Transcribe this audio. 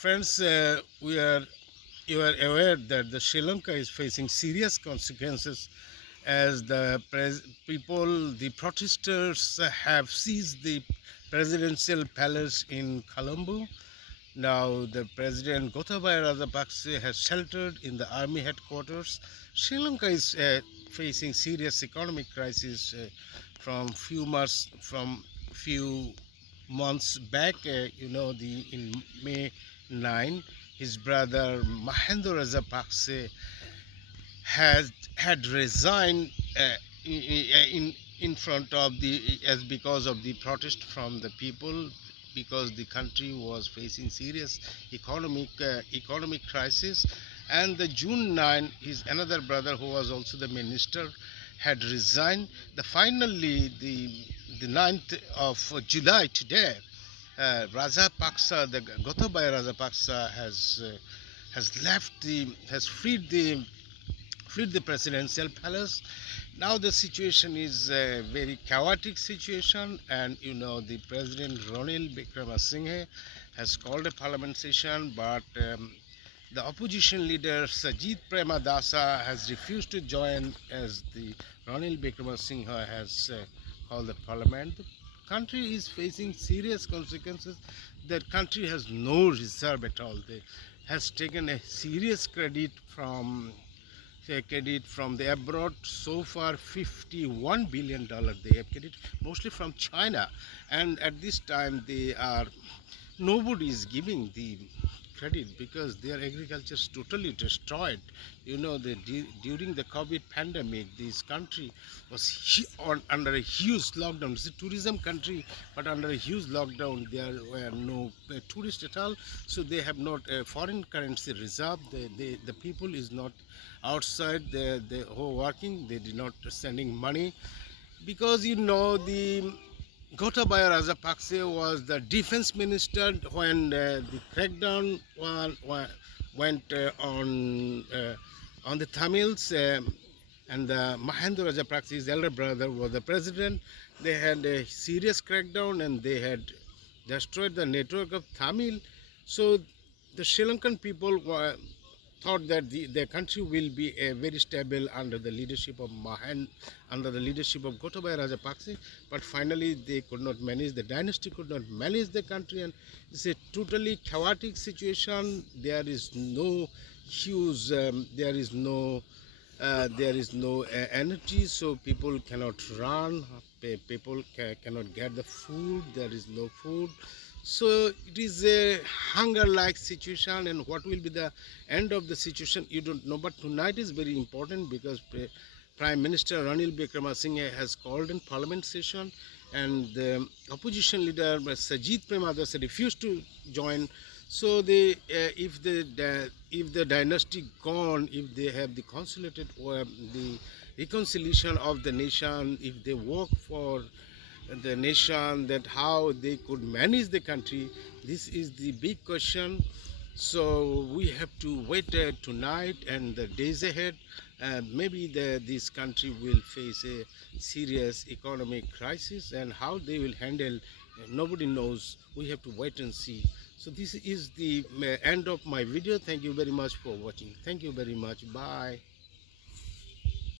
Friends, you are aware that the Sri Lanka is facing serious consequences as the protesters have seized the presidential palace in Colombo. Now, the president Gotabaya Rajapaksa has sheltered in the army headquarters. Sri Lanka is facing serious economic crisis from few months back. In May 9, his brother Mahendra Rajapaksa has had resigned in front of the as because of the protest from the people, because the country was facing serious economic crisis. And the June 9, his another brother, who was also the minister, had resigned. The 9th of July, today, Rajapaksa, the Gotabaya Rajapaksa, has freed the presidential palace. Now the situation is a very chaotic situation, and the president Ranil Wickremesinghe has called a parliament session, but the opposition leader Sajid Premadasa has refused to join, as the Ranil Wickremesinghe has called the parliament. The country is facing serious consequences. The country has no reserve at all. They has taken a serious credit from the abroad. So far, $51 billion they have credit, mostly from China. And at this time, nobody is giving the credit because their agriculture is totally destroyed. During the COVID pandemic, this country was under a huge lockdown. It's a tourism country, but under a huge lockdown, there were no tourists at all. So they have not foreign currency reserve. The people is not outside. They who working. They did not sending money because the Gotabaya Rajapaksa was the defense minister when the crackdown went on the Tamils, and Mahendra Rajapaksa, his elder brother, was the president. They had a serious crackdown and they had destroyed the network of Tamil. So the Sri Lankan people thought that the country will be very stable under the leadership of Gotabaya Rajapaksa, but finally they could not manage. The dynasty could not manage the country, and it's a totally chaotic situation. There is no huge, there is no energy, so people cannot run. People cannot get the food. There is no food. So it is a hunger-like situation, and what will be the end of the situation, you don't know. But tonight is very important because Prime Minister Ranil Wickremesinghe has called in Parliament session, and the opposition leader Sajid Premadasa refused to join. So if the dynasty gone, if they have the the reconciliation of the nation, if they work for the nation, that how they could manage the country, this is the big question. So we have to wait tonight and the days ahead. Maybe this country will face a serious economic crisis, and how they will handle, nobody knows. We have to wait and see. So this is the end of my video. Thank you very much for watching. Thank you very much. Bye.